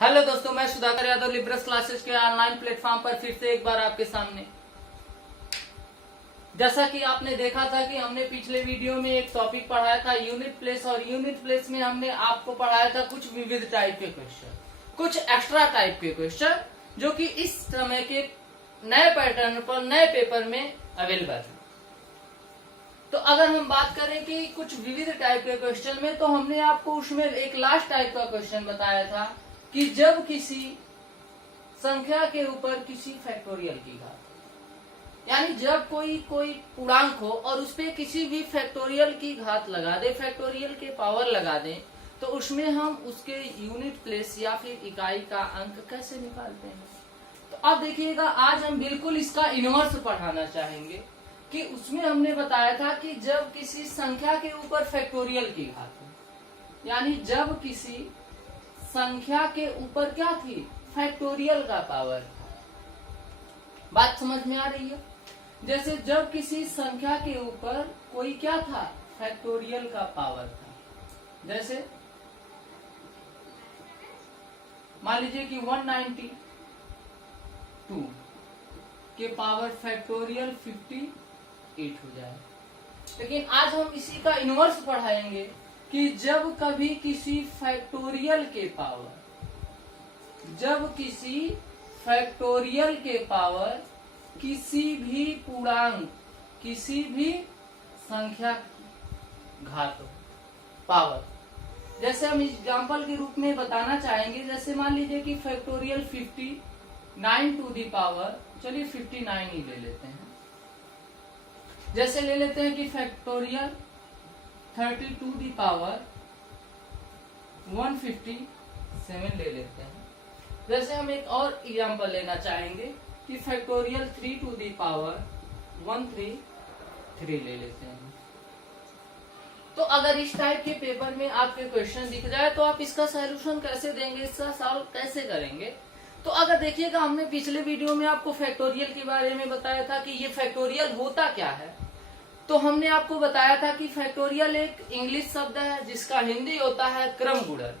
Hello दोस्तों, मैं Sudhakar Yadav लिब्रस classes के ऑनलाइन प्लेटफॉर्म पर फिर से एक बार आपके सामने। जैसा कि आपने देखा था कि हमने पिछले वीडियो में एक टॉपिक पढ़ाया था यूनिट प्लेस, और यूनिट प्लेस में हमने आपको पढ़ाया था कुछ विविध टाइप के क्वेश्चन, कुछ एक्स्ट्रा टाइप के क्वेश्चन जो कि इस समय के नए पैटर्न पर नए पेपर में अवेलेबल है। तो अगर हम बात करें कि कुछ विविध टाइप के क्वेश्चन में, तो हमने आपको उसमें एक लास्ट टाइप का क्वेश्चन बताया था कि जब किसी संख्या के ऊपर किसी फैक्टोरियल की घात, यानी जब कोई पूर्णांक हो और उस पर किसी भी फैक्टोरियल की घात लगा दे, फैक्टोरियल के पावर लगा दे, तो उसमें हम उसके यूनिट प्लेस या फिर इकाई का अंक कैसे निकालते हैं। तो अब देखिएगा, आज हम बिल्कुल इसका इनवर्स पढ़ाना चाहेंगे कि उसमें हमने बताया था कि जब किसी संख्या के ऊपर फैक्टोरियल की घात हो, यानी जब किसी संख्या के ऊपर क्या थी, फैक्टोरियल का पावर था। बात समझ में आ रही है? जैसे जब किसी संख्या के ऊपर कोई क्या था, फैक्टोरियल का पावर था। जैसे मान लीजिए कि 192 के पावर फैक्टोरियल 58 हो जाए। लेकिन आज हम इसी का इनवर्स पढ़ाएंगे कि जब कभी किसी फैक्टोरियल के पावर, जब किसी फैक्टोरियल के पावर किसी भी पूर्णांक, किसी भी संख्या घात हो पावर, जैसे हम एग्जाम्पल के रूप में बताना चाहेंगे। जैसे मान लीजिए कि फैक्टोरियल 59 टू दी पावर, चलिए 59 ही ले लेते हैं। जैसे ले लेते हैं कि फैक्टोरियल 30 टू दी पावर 157 ले लेते हैं। जैसे हम एक और एग्जांपल लेना चाहेंगे कि फैक्टोरियल 3 टू दी पावर 133 ले लेते हैं। तो अगर इस टाइप के पेपर में आपके क्वेश्चन दिख जाए तो आप इसका सॉल्यूशन कैसे देंगे, इसका सॉल्व कैसे करेंगे। तो अगर देखिएगा, हमने पिछले वीडियो में आपको फैक्टोरियल के बारे में बताया था कि ये फैक्टोरियल होता क्या है। तो हमने आपको बताया था कि फैक्टोरियल एक इंग्लिश शब्द है जिसका हिंदी होता है क्रम गुणन।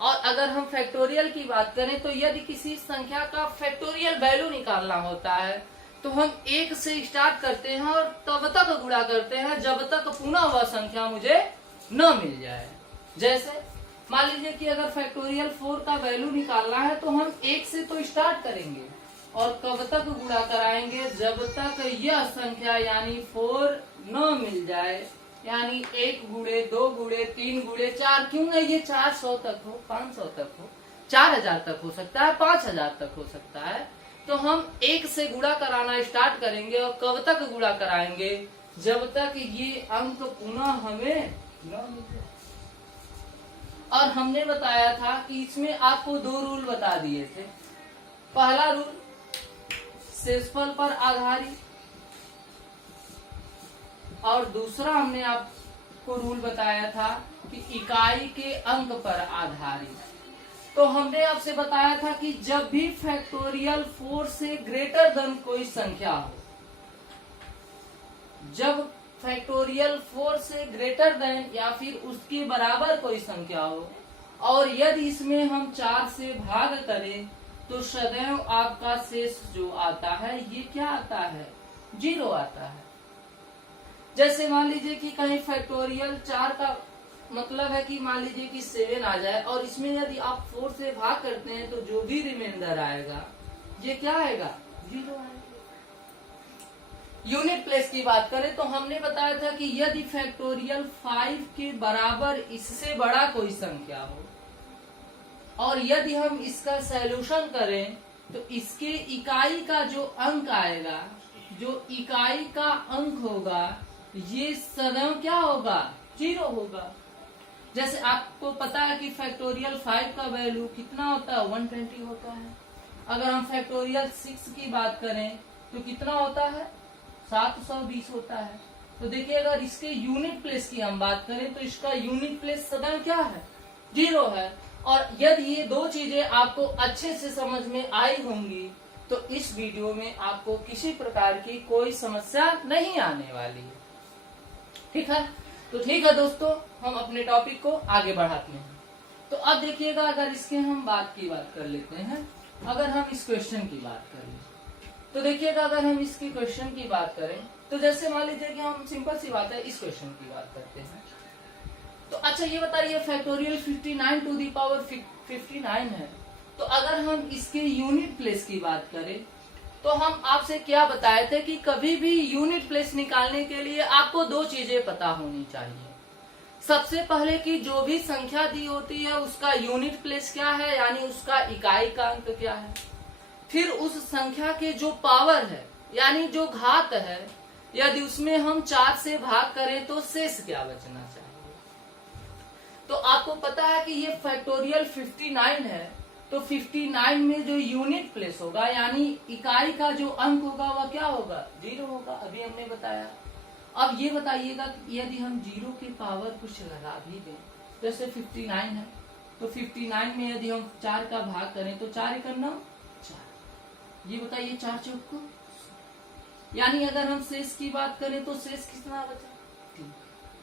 और अगर हम फैक्टोरियल की बात करें तो यदि किसी संख्या का फैक्टोरियल वैल्यू निकालना होता है तो हम 1 से स्टार्ट करते हैं और तब तक गुणा करते हैं जब तक पुनः वह संख्या मुझे न मिल जाए। जैसे मान लीजिए कि अगर फैक्टोरियल 4 का वैल्यू निकालना है तो हम 1 से तो स्टार्ट करेंगे और कब तक गुणा कराएंगे, जब तक यह संख्या यानी 4 न मिल जाए। यानी 1 गुणे 2 गुणे 3 गुणे 4, क्यों नहीं, ये 400 तक हो, 500 तक हो, 4000 तक हो सकता है, 5000 तक हो सकता है। तो हम 1 से गुणा कराना स्टार्ट करेंगे और कब तक गुणा कराएंगे, जब तक ये अंक पुनः हमें न मिले। और हमने बताया था कि इसमें आपको 2 रूल बता दिए थे। पहला रूल शेषफल पर आधारित, और दूसरा हमने आपको रूल बताया था कि इकाई के अंक पर आधारित। तो हमने आपसे बताया था कि जब भी फैक्टोरियल 4 से ग्रेटर देन कोई संख्या हो, जब फैक्टोरियल 4 से ग्रेटर देन या फिर उसके बराबर कोई संख्या हो, और यदि इसमें हम 4 से भाग करें तो सदैव आपका शेष जो आता है ये क्या आता है, 0 आता है। जैसे मान लीजिए कि कहीं फैक्टोरियल 4 का मतलब है कि मान लीजिए कि 7 आ जाए और इसमें यदि आप 4 से भाग करते हैं तो जो भी रिमाइंडर आएगा ये क्या आएगा, 0 आएगा। यूनिट प्लेस की बात करें तो हमने बताया था कि यदि फैक्टोरियल 5 के बराबर इससे बड़ा कोई संख्या हो और यदि हम इसका सॉल्यूशन करें तो इसके इकाई का जो अंक आएगा, जो इकाई का अंक होगा, ये सदैव क्या होगा, 0 होगा। जैसे आपको पता है कि फैक्टोरियल 5 का वैल्यू कितना होता है, 120 होता है। अगर हम फैक्टोरियल 6 की बात करें तो कितना होता है, 720 होता है। तो देखिए, अगर इसके यूनिट प्लेस की हम बात करें तो इसका यूनिट प्लेस सदैव क्या है, 0 है। और यदि ये 2 चीजें आपको अच्छे से समझ में आई होंगी तो इस वीडियो में आपको किसी प्रकार की कोई समस्या नहीं आने वाली है। ठीक है, तो ठीक है दोस्तों, हम अपने टॉपिक को आगे बढ़ाते हैं। तो अब देखिएगा, अगर इसके हम बात कर लेते हैं, अगर हम इस क्वेश्चन की बात करें तो देखिएगा, अगर हम इसके क्वेश्चन की बात करें तो जैसे मान लीजिए कि हम सिंपल सी बात है इस क्वेश्चन की बात करते हैं। तो अच्छा ये बताइए, फैक्टोरियल 59 टू दी पावर 59 है, तो अगर हम इसके यूनिट प्लेस की बात करें तो हम आपसे क्या बताए थे कि कभी भी यूनिट प्लेस निकालने के लिए आपको दो चीजें पता होनी चाहिए। सबसे पहले कि जो भी संख्या दी होती है उसका यूनिट प्लेस क्या है, यानी उसका इकाई का अंक क्या है। फिर उस संख्या के जो पावर है यानी जो घात है, यदि उसमें हम 4 से भाग करें तो शेष क्या बचना चाहिए। तो आपको पता है कि ये फैक्टोरियल 59 है, तो 59 में जो यूनिट प्लेस होगा यानी इकाई का जो अंक होगा वह क्या होगा, 0 होगा, अभी हमने बताया। अब ये बताइएगा कि यदि हम 0 के पावर कुछ लगा भी दें, जैसे 59 है तो 59 में यदि हम 4 का भाग करें तो 4 × 9 4, ये बताइए 4 चौक को, यानी अगर हम शेष की बात करें तो शेष कितना बचा 3,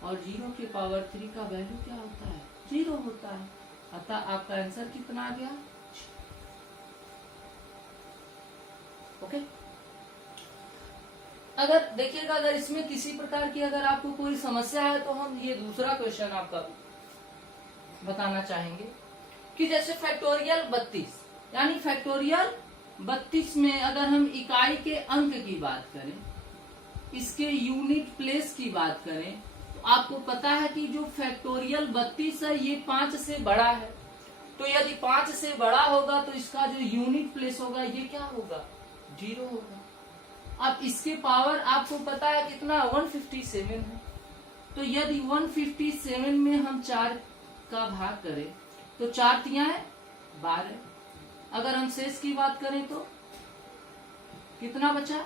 और 0 के पावर 3 का वैल्यू क्या होता है, 0 होता है। अतः आपका आंसर कितना आ गया, ओके। अगर देखिएगा, अगर इसमें किसी प्रकार की अगर आपको कोई समस्या है तो हम ये दूसरा क्वेश्चन आपका बताना चाहेंगे कि जैसे फैक्टोरियल 32 यानी फैक्टोरियल 32 में अगर हम इकाई के अंक की बात करें, इसके यूनिट प्लेस की बात करें, तो आपको पता है कि जो फैक्टोरियल 32 है ये 5 से बड़ा है। तो यदि 5 से बड़ा होगा तो इसका जो यूनिट प्लेस होगा ये क्या होगा, 0 होगा। अब इसके पावर आपको पता है कितना, 157 है। तो यदि 157 में हम 4 का भाग करें तो 4 तिया है 12। अगर हम शेष की बात करें तो कितना बचा,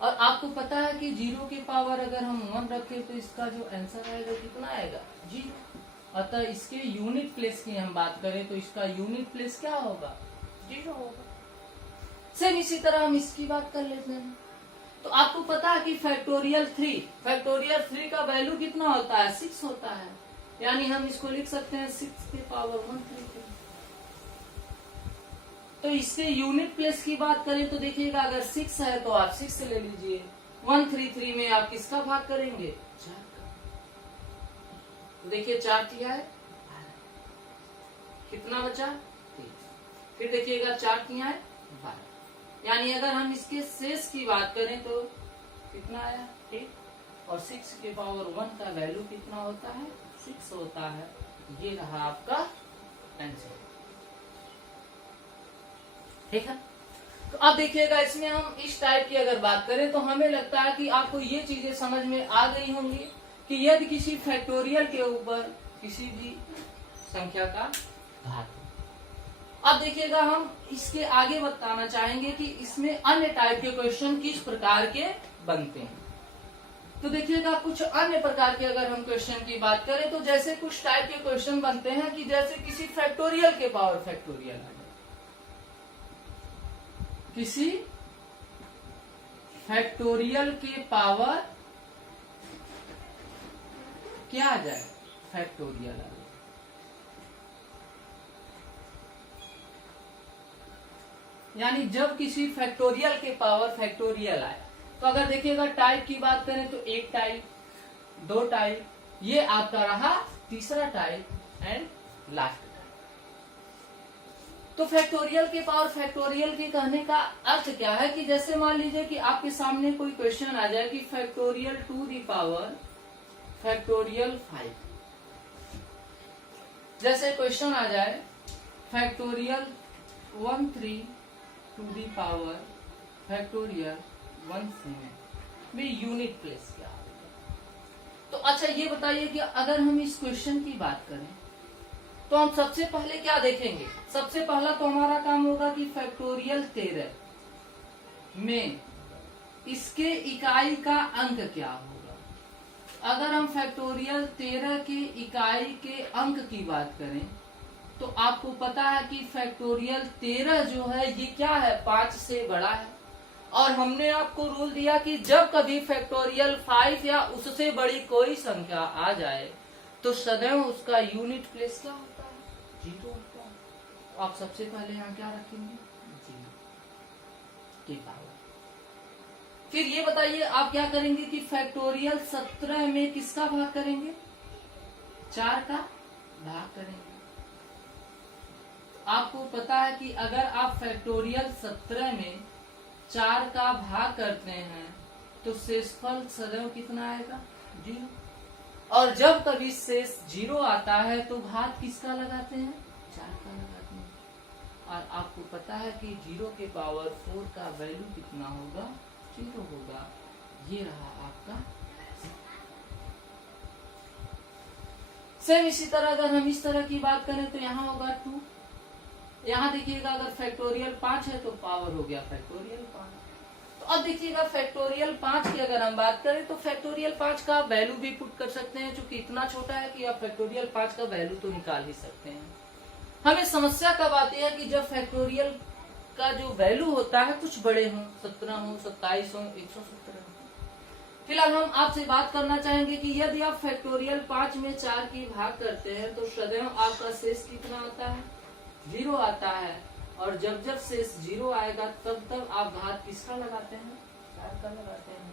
और आपको पता है कि 0 के पावर अगर हम 1 रखें तो इसका जो आंसर आएगा कितना आएगा, 0। अतः इसके यूनिट प्लेस की हम बात करें तो इसका यूनिट प्लेस क्या होगा, 0 होगा। सेम इसी तरह हम इसकी बात कर लेते हैं। तो आपको पता है कि फैक्टोरियल 3 का वैल्यू कितना होता है, 6 होता है, यानी हम इसको लिख सकते हैं 6 के पावर 133। तो इससे यूनिट प्लेस की बात करें तो देखिएगा, अगर 6 है तो आप 6 से ले लीजिए, 133 में आप किसका भाग करेंगे, 4 का। तो देखिए 4 तिया है 12, कितना बचा 3। फिर देखिएगा 4 तिया है 12, यानी अगर हम इसके शेष की बात करें तो कितना आया 8, और 6 के पावर 1 का वैल्यू कितना होता है, 6 होता है। ये रहा आपका आंसर, ठीक है। तो अब देखिएगा, इसमें हम इस टाइप की अगर बात करें तो हमें लगता है कि आपको ये चीजें समझ में आ गई होंगी कि यदि किसी फैक्टोरियल के ऊपर किसी भी संख्या का घात। अब देखिएगा, हम इसके आगे बताना चाहेंगे कि इसमें अन्य टाइप के क्वेश्चन किस प्रकार के बनते हैं। तो देखिएगा, कुछ अन्य प्रकार के अगर हम क्वेश्चन की बात करें तो जैसे कुछ टाइप के क्वेश्चन बनते हैं कि जैसे किसी फैक्टोरियल के पावर फैक्टोरियल है, किसी फैक्टोरियल के पावर क्या आ जाए, फैक्टोरियल आ जाए। यानी जब किसी फैक्टोरियल के पावर फैक्टोरियल आए, तो अगर देखिएगा टाइप की बात करें तो 1 टाइप, 2 टाइप, ये आपका रहा तीसरा टाइप एंड लास्ट टाइप। तो फैक्टोरियल के पावर फैक्टोरियल के कहने का अर्थ क्या है कि जैसे मान लीजिए कि आपके सामने कोई क्वेश्चन आ जाए कि factorial to the power factorial 5, जैसे क्वेश्चन आ जाए factorial 13 to the power factorial 17 में यूनिट प्लेस क्या होगा। तो अच्छा ये बताइए कि अगर हम इस क्वेश्चन की बात करें तो हम सबसे पहले क्या देखेंगे, सबसे पहला तो हमारा काम होगा कि फैक्टोरियल 13 में इसके इकाई का अंक क्या होगा। अगर हम फैक्टोरियल 13 के इकाई के अंक की बात करें तो आपको पता है कि फैक्टोरियल 13 जो है ये क्या है, 5 से बड़ा है। और हमने आपको रूल दिया कि जब कभी फैक्टोरियल 5 या उससे बड़ी कोई संख्या आ जाए तो सदैव उसका यूनिट प्लेस क्या होता है, 0 होता है। तो आप सबसे पहले यहाँ क्या रखेंगे, 0 की पावर। फिर ये बताइए आप क्या करेंगे कि फैक्टोरियल 17 में किसका भाग करेंगे, 4 का भाग करेंगे। आपको पता है कि अगर आप फैक्टोरियल 17 में 4 का भाग करते हैं तो शेषफल सदैव कितना आएगा, 0। और जब कभी शेष 0 आता है तो घात किसका लगाते हैं, 4 का लगाते हैं। और आपको पता है कि 0 के पावर 4 का वैल्यू कितना होगा, 0 होगा। ये रहा आपका। सेम इसी तरह अगर हम इस तरह की बात करें तो यहाँ होगा 2। यहाँ देखिएगा अगर फैक्टोरियल 5 है तो पावर हो गया फैक्टोरियल 5। तो अब देखिएगा फैक्टोरियल 5 की अगर हम बात करें तो फैक्टोरियल 5 का वैल्यू भी पुट कर सकते हैं, जो कि इतना छोटा है कि आप फैक्टोरियल 5 का वैल्यू तो निकाल ही सकते हैं। हमें समस्या कब आती है कि जब फैक्टोरियल का जो वैल्यू होता है कुछ बड़े हों, 17 हो, 27 हो, 117 हो। फिलहाल हम आपसे बात करना चाहेंगे कि यदि आप फैक्टोरियल 5 में 4 की भाग करते हैं तो सदैव आपका शेष कितना आता है, 0 आता है। और जब जब शेष 0 आएगा तब तब आप घात किसका लगाते हैं, 4 का लगाते हैं।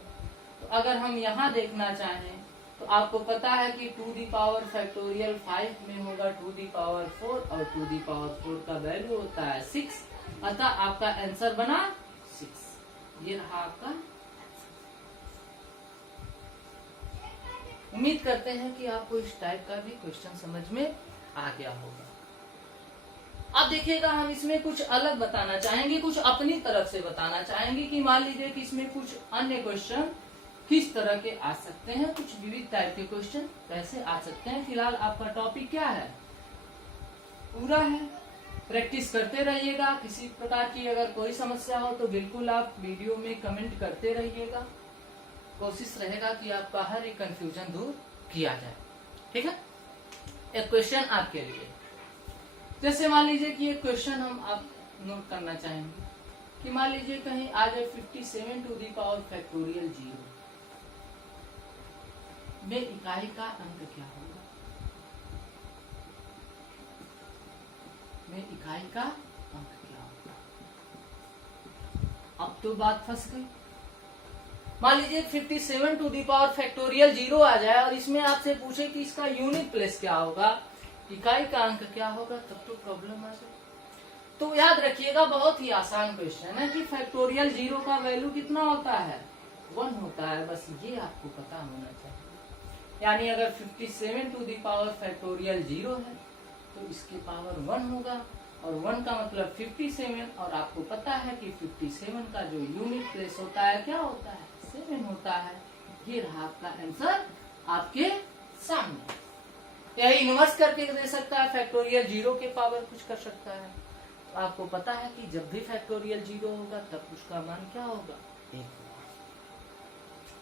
तो अगर हम यहाँ देखना चाहें तो आपको पता है कि 2 दी पावर फैक्टोरियल 5 में होगा 2 दी पावर 4 और 2 दी पावर 4 का वैल्यू होता है 6। अतः आपका आंसर बना 6। ये रहा आपका। उम्मीद करते हैं कि आपको इस टाइप का भी क्वेश्चन समझ में आ गया होगा। अब देखिएगा हम इसमें कुछ अलग बताना चाहेंगे, कुछ अपनी तरफ से बताना चाहेंगे कि मान लीजिए कि इसमें कुछ अन्य क्वेश्चन किस तरह के आ सकते हैं, कुछ विविध टाइप के क्वेश्चन कैसे आ सकते हैं। फिलहाल आपका टॉपिक क्या है, पूरा है, प्रैक्टिस करते रहिएगा। किसी प्रकार की अगर कोई समस्या हो तो बिल्कुल आप वीडियो में कमेंट करते रहिएगा। कोशिश रहेगा कि आपका हर एक कंफ्यूजन दूर किया जाए। ठीक है, एक क्वेश्चन आपके लिए, जैसे मान लीजिए कि एक क्वेश्चन हम आप नोट करना चाहेंगे कि मान लीजिए कहीं आ जाए 57 टू दी पावर फैक्टोरियल 0 में इकाई का अंक क्या होगा, में इकाई का अंक क्या होगा। अब तो बात फंस गई। मान लीजिए 57 टू दी पावर फैक्टोरियल 0 आ जाए और इसमें आपसे पूछे कि इसका यूनिट प्लेस क्या होगा, इकाई का अंक क्या होगा, तब तो प्रॉब्लम आ जाए। तो याद रखिएगा बहुत ही आसान क्वेश्चन है कि फैक्टोरियल 0 का वैल्यू कितना होता है, 1 होता है। बस ये आपको पता होना चाहिए। यानी अगर 57 टू दी पावर फैक्टोरियल 0 है तो इसके पावर 1 होगा और 1 का मतलब 57 और आपको पता है कि 57 का जो यूनिट प्लेस होता है क्या होता है, 7 होता है। ये रहा आपका आंसर आपके सामने। यही इन्वर्स करके दे सकता है, फैक्टोरियल 0 के पावर कुछ कर सकता है। तो आपको पता है कि जब भी फैक्टोरियल 0 होगा तब उसका मान क्या होगा, 1 होगा।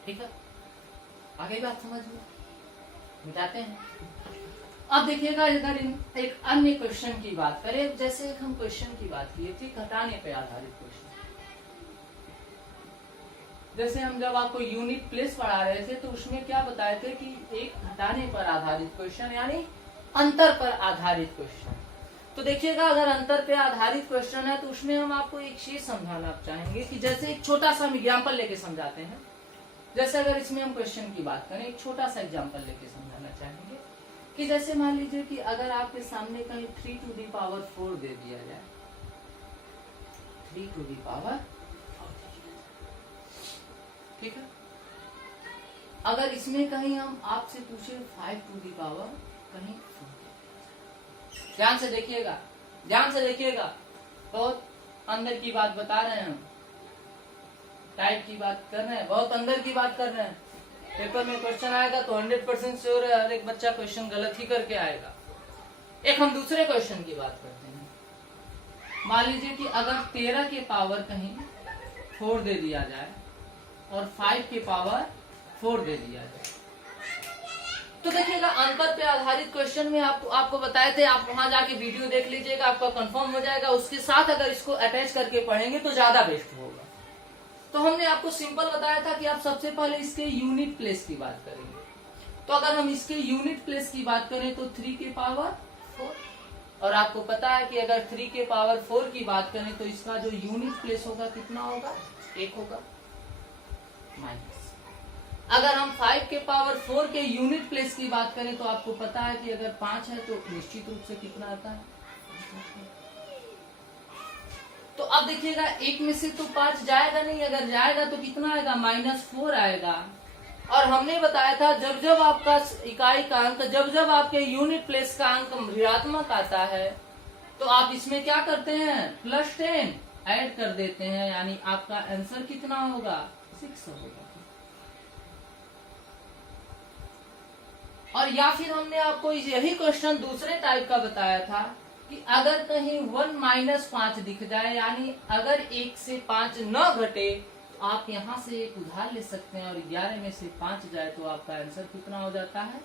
ठीक है, आगे बात समझ में मिटाते हैं। अब देखिएगा अगर एक अन्य क्वेश्चन की बात करें, जैसे एक हम क्वेश्चन की बात किए थे घटाने पे आधारित क्वेश्चन। जैसे हम जब आपको यूनिट प्लेस पढ़ा रहे थे तो उसमें क्या बताए थे कि एक घटाने पर आधारित क्वेश्चन यानी अंतर पर आधारित क्वेश्चन। तो देखिएगा अगर अंतर पे आधारित क्वेश्चन है तो उसमें हम आपको एक चीज समझाना चाहेंगे कि जैसे एक छोटा सा हम एग्जाम्पल लेके समझाते हैं। जैसे अगर इसमें हम क्वेश्चन की बात करें, एक छोटा सा एग्जाम्पल लेके समझाना चाहेंगे कि जैसे मान लीजिए कि अगर आपके सामने कहीं 3 टू दी पावर 4 दे दिया जाए, 3 टू दी पावर, ठीक है। अगर इसमें कहीं हम आपसे पूछे 5 टू दी पावर कहीं 4, ध्यान से देखिएगा, ध्यान से देखिएगा, बहुत अंदर की बात बता रहे हैं हम, टाइप की बात कर रहे हैं, बहुत अंदर की बात कर रहे हैं। पेपर में क्वेश्चन आएगा तो 100% श्योर है हर एक बच्चा क्वेश्चन गलत ही करके आएगा। एक हम दूसरे क्वेश्चन की बात करते हैं। मान लीजिए कि अगर 13 के पावर कहीं 4 दे दिया जाए और 5 के पावर 4 दे दिया जाए, तो देखिएगा अंतर पे आधारित क्वेश्चन में आपको बताए थे, आप वहां जाके वीडियो देख लीजिएगा, आपका कंफर्म हो जाएगा। उसके साथ अगर इसको अटैच करके पढ़ेंगे तो ज्यादा बेस्ट होगा। तो हमने आपको सिंपल बताया था कि आप सबसे पहले इसके यूनिट प्लेस की बात करेंगे। तो अगर हम इसके यूनिट प्लेस की बात करें तो 3 के पावर 4, और आपको पता है कि अगर 3 के पावर 4 की बात करें तो इसका जो यूनिट प्लेस होगा कितना होगा, 1 होगा, माइनस। अगर हम 5 के पावर 4 के यूनिट प्लेस की बात करें तो आपको पता है कि अगर 5 है तो निश्चित रूप से कितना आता है। तो अब देखिएगा 1 में से तो 5 जाएगा नहीं, अगर जाएगा तो कितना आएगा, -4 आएगा। और हमने बताया था जब जब आपका इकाई का अंक, जब जब आपके यूनिट प्लेस का अंक ऋणात्मक आता है तो आप इसमें क्या करते हैं, +10 ऐड कर देते हैं, यानी आपका आंसर कितना होगा, 6 होगा। और या फिर हमने आपको यही क्वेश्चन दूसरे टाइप का बताया था कि अगर कहीं 1 - 5 दिख जाए, यानी अगर 1 से 5 न घटे, तो आप यहां से एक उधार ले सकते हैं और 11 में से 5 जाए तो आपका आंसर कितना हो जाता है,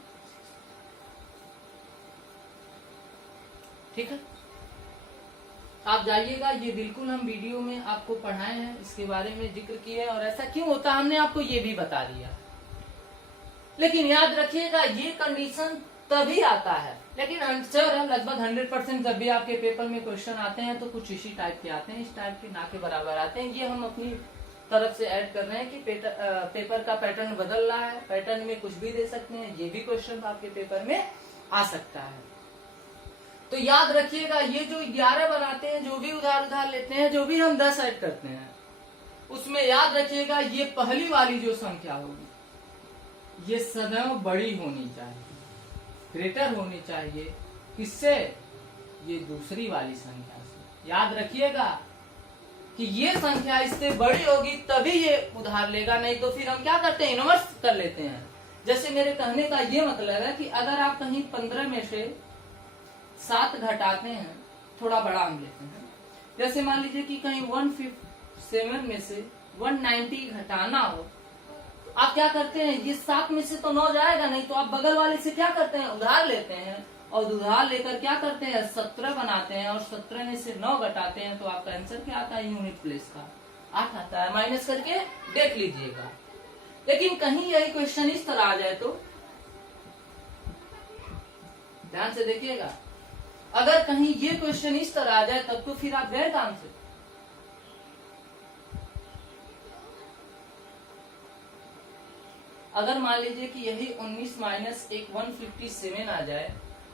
ठीक है। आप जाइएगा, ये बिल्कुल हम वीडियो में आपको पढ़ाए हैं, इसके बारे में जिक्र किए, और ऐसा क्यों होता है हमने आपको ये भी बता दिया। लेकिन याद रखिएगा ये कंडीशन तभी आता है, लेकिन आंसर है लगभग 100% जब भी आपके पेपर में क्वेश्चन आते हैं तो कुछ इसी टाइप के आते हैं, इस टाइप के ना के बराबर आते हैं। ये हम अपनी तरफ से ऐड कर रहे हैं कि पेपर का पैटर्न बदल रहा है, पैटर्न में कुछ भी दे सकते हैं, ये भी क्वेश्चन आपके पेपर में आ सकता है। तो याद रखिएगा ये जो 11 बनाते हैं, जो भी उधार लेते हैं, जो भी हम 10 ऐड करते हैं, उसमें याद रखिएगा ये पहली वाली जो संख्या होगी ये सदैव बड़ी होनी चाहिए, ग्रेटर होनी चाहिए, किससे, ये दूसरी वाली संख्या से। याद रखिएगा कि ये संख्या इससे बड़ी होगी तभी ये उधार लेगा, नहीं तो फिर हम क्या करते हैं, इनवर्स कर लेते हैं। जैसे मेरे कहने का ये मतलब है कि अगर आप कहीं 15 में से 7 घटाते हैं, थोड़ा बड़ा हम लेते हैं, जैसे मान लीजिए कि कहीं 157 में से 190 घटाना हो, आप क्या करते हैं, ये 7 में से तो 9 जाएगा नहीं, तो आप बगल वाले से क्या करते हैं, उधार लेते हैं, और उधार लेकर क्या करते हैं, 17 बनाते हैं, और 17 में से 9 घटाते हैं, तो आपका आंसर क्या आता है, यूनिट प्लेस का 8 आता है। माइनस करके देख लीजिएगा। लेकिन कहीं यही क्वेश्चन इस तरह आ जाए तो ध्यान से देखिएगा, अगर कहीं ये क्वेश्चन इस तरह आ जाए तब तो फिर आप गए काम से। अगर मान लीजिए कि यही 19 - 1 157 आ जाए,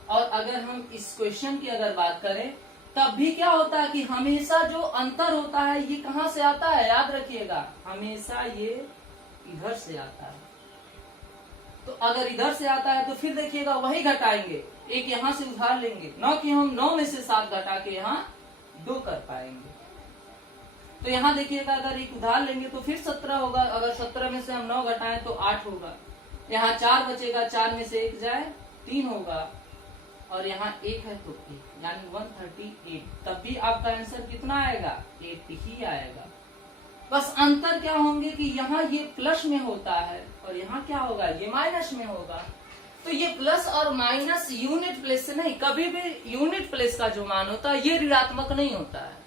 और अगर हम इस क्वेश्चन की अगर बात करें तब भी क्या होता है कि हमेशा जो अंतर होता है ये कहां से आता है, याद रखिएगा, हमेशा ये इधर से आता है। तो अगर इधर से आता है तो फिर देखिएगा वही घटाएंगे, एक यहाँ से उधार लेंगे, न कि हम 9 में से 7 घटा के यहाँ 2 कर पाएंगे। तो यहाँ देखिएगा अगर एक उधार लेंगे तो फिर 17 होगा, अगर 17 में से हम 9 घटाएं तो 8 होगा, यहाँ 4 बचेगा, 4 में से 1 जाए 3 होगा, और यहाँ 1 है तो 1, यानी 138। तब भी आपका आंसर कितना आएगा, 8 ही आएगा। बस अंतर क्या होंगे कि यहाँ ये प्लस में होता है और यहाँ क्या होगा, ये माइनस में होगा। तो ये प्लस और माइनस यूनिट प्लेस से नहीं, कभी भी यूनिट प्लेस का जो मान होता है ये ऋणात्मक नहीं होता है।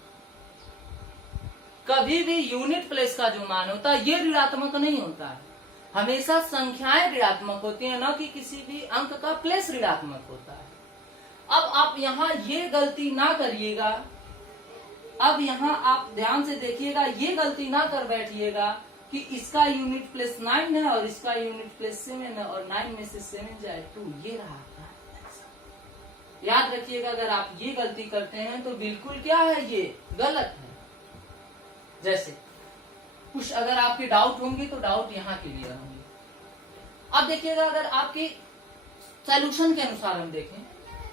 कभी भी यूनिट प्लेस का जो मान होता है ये ऋणात्मक नहीं होता है। हमेशा संख्याएं ऋणात्मक होती हैं, न कि किसी भी अंक का प्लेस ऋणात्मक होता है। अब आप यहाँ ये गलती ना करिएगा, अब यहाँ आप ध्यान से देखिएगा, ये गलती ना कर बैठिएगा कि इसका यूनिट प्लेस 9 है और इसका यूनिट प्लेस 7 है, और 9 में से 7 जाए 2, ये रहा। याद रखिएगा, अगर आप ये गलती करते हैं तो बिल्कुल क्या है, ये गलत है। जैसे कुछ अगर आपके डाउट होंगे तो डाउट यहाँ क्लियर होंगे। अब देखिएगा, अगर आपके सॉल्यूशन के अनुसार हम देखें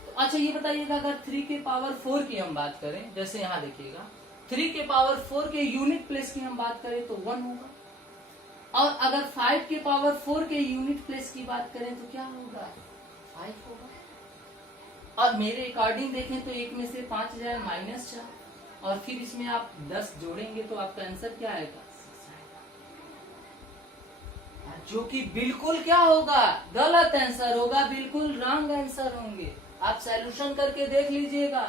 तो अच्छा ये बताइएगा, अगर 3 के पावर 4 की हम बात करें, जैसे यहाँ देखिएगा 3 के पावर 4 के यूनिट प्लेस की हम बात करें तो 1 होगा, और अगर 5 के पावर 4 के यूनिट प्लेस की बात करें तो क्या होगा, 5 होगा। और मेरे अकॉर्डिंग देखें तो 1 में से 5 जाए -4, और फिर इसमें आप 10 जोड़ेंगे तो आपका आंसर क्या आएगा, 6 आएगा, जो कि बिल्कुल क्या होगा, गलत आंसर होगा, बिल्कुल रॉन्ग आंसर होंगे। आप सॉल्यूशन करके देख लीजिएगा,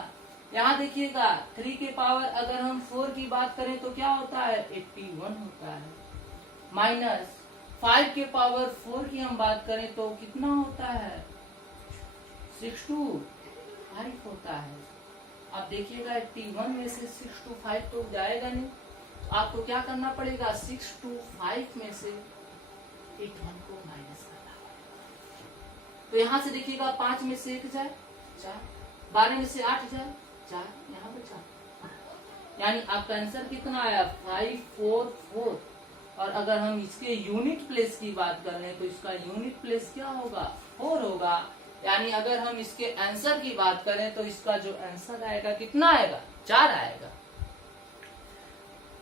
यहाँ देखिएगा 3 के पावर अगर हम 4 की बात करें तो क्या होता है 81 होता है, माइनस 5 के पावर 4 की हम बात करें तो कितना होता है 625 होता है। अब देखिएगा 81 में से 625 तो जाएगा नहीं, तो आपको क्या करना पड़ेगा 625 में से 81 को माइनस करना पड़ेगा। तो यहाँ से देखिएगा 5 में से 1 जाए 4, 12 में से 8 जाए 4, यहाँ पे 4, यानी आपका आंसर कितना आया 544। और अगर हम इसके यूनिट प्लेस की बात करें तो इसका यूनिट प्लेस क्या होगा 4 होगा, यानी अगर हम इसके आंसर की बात करें तो इसका जो आंसर आएगा कितना आएगा 4 आएगा।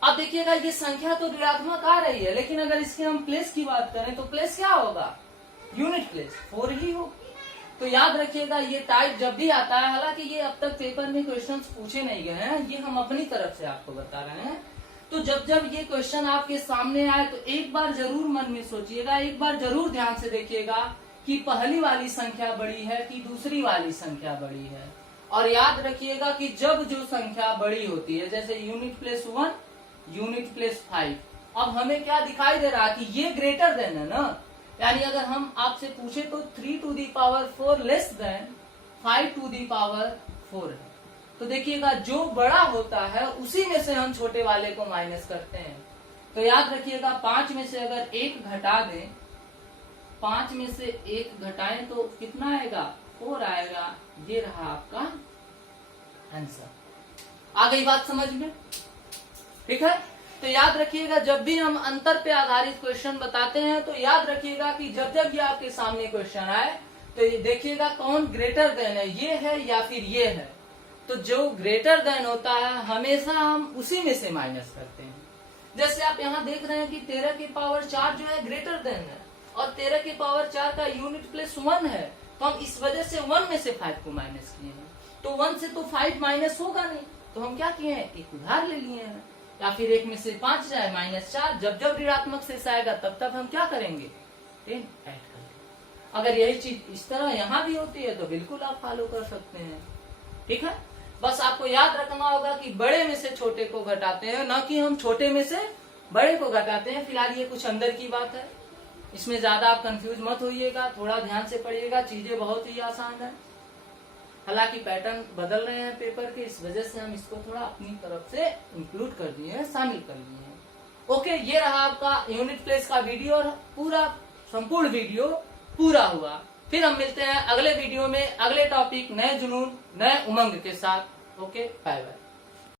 अब देखिएगा ये संख्या तो ऋणात्मक आ रही है, लेकिन अगर इसके हम प्लेस की बात करें तो प्लेस क्या होगा यूनिट प्लेस 4 ही होगा। तो याद रखिएगा ये टाइप जब भी आता है, हालांकि ये अब तक पेपर में क्वेश्चंस पूछे नहीं गए हैं, ये हम अपनी तरफ से आपको बता रहे हैं। तो जब जब ये क्वेश्चन आपके सामने आए तो एक बार जरूर मन में सोचिएगा, एक बार जरूर ध्यान से देखिएगा कि पहली वाली संख्या बड़ी है कि दूसरी वाली संख्या बड़ी है। और याद रखिएगा कि जब जो संख्या बड़ी होती है, जैसे यूनिट प्लेस 1, यूनिट प्लेस 5, अब हमें क्या दिखाई दे रहा है कि ये ग्रेटर देन है ना, यानी अगर हम आपसे पूछे तो 3 to the power 4 less than 5 to the power 4 है। तो देखिएगा जो बड़ा होता है उसी में से हम छोटे वाले को माइनस करते हैं। तो याद रखिएगा 5 में से अगर 1 घटा दें, 5 में से 1 घटाएं तो कितना आएगा 4 आएगा। ये रहा आपका आंसर। आ गई बात समझ में? ठीक है। तो याद रखिएगा जब भी हम अंतर पे आधारित क्वेश्चन बताते हैं तो याद रखिएगा कि जब जब ये आपके सामने क्वेश्चन आए तो ये देखिएगा कौन ग्रेटर देन है, ये है या फिर ये है। तो जो ग्रेटर देन होता है हमेशा हम उसी में से माइनस करते हैं। जैसे आप यहाँ देख रहे हैं कि 13 की पावर 4 जो है ग्रेटर देन है और 13 की पावर 4 का यूनिट प्लेस 1 है, तो हम इस वजह से 1 में से 5 को माइनस किए हैं। तो 1 से तो 5 माइनस होगा नहीं, तो हम क्या किए हैं एक उधार ले लिए हैं। या फिर 1 में से 5 जाए -4, जब जब ऋणात्मक शेष आएगा तब तब हम क्या करेंगे 10 ऐड करेंगे। अगर यही चीज इस तरह यहाँ भी होती है तो बिल्कुल आप फॉलो कर सकते हैं। ठीक है, बस आपको याद रखना होगा कि बड़े में से छोटे को घटाते हैं, न कि हम छोटे में से बड़े को घटाते हैं। फिलहाल ये कुछ अंदर की बात है, इसमें ज्यादा आप कंफ्यूज मत होइएगा, थोड़ा ध्यान से पढ़िएगा, चीजें बहुत ही आसान है। हालांकि पैटर्न बदल रहे हैं पेपर के, इस वजह से हम इसको थोड़ा अपनी तरफ से इंक्लूड कर दिए हैं, शामिल कर लिए हैं। ओके, ये रहा आपका यूनिट प्लेस का वीडियो और पूरा संपूर्ण वीडियो पूरा हुआ। फिर हम मिलते हैं अगले वीडियो में अगले टॉपिक, नए जुनून नए उमंग के साथ। Okay, bye bye.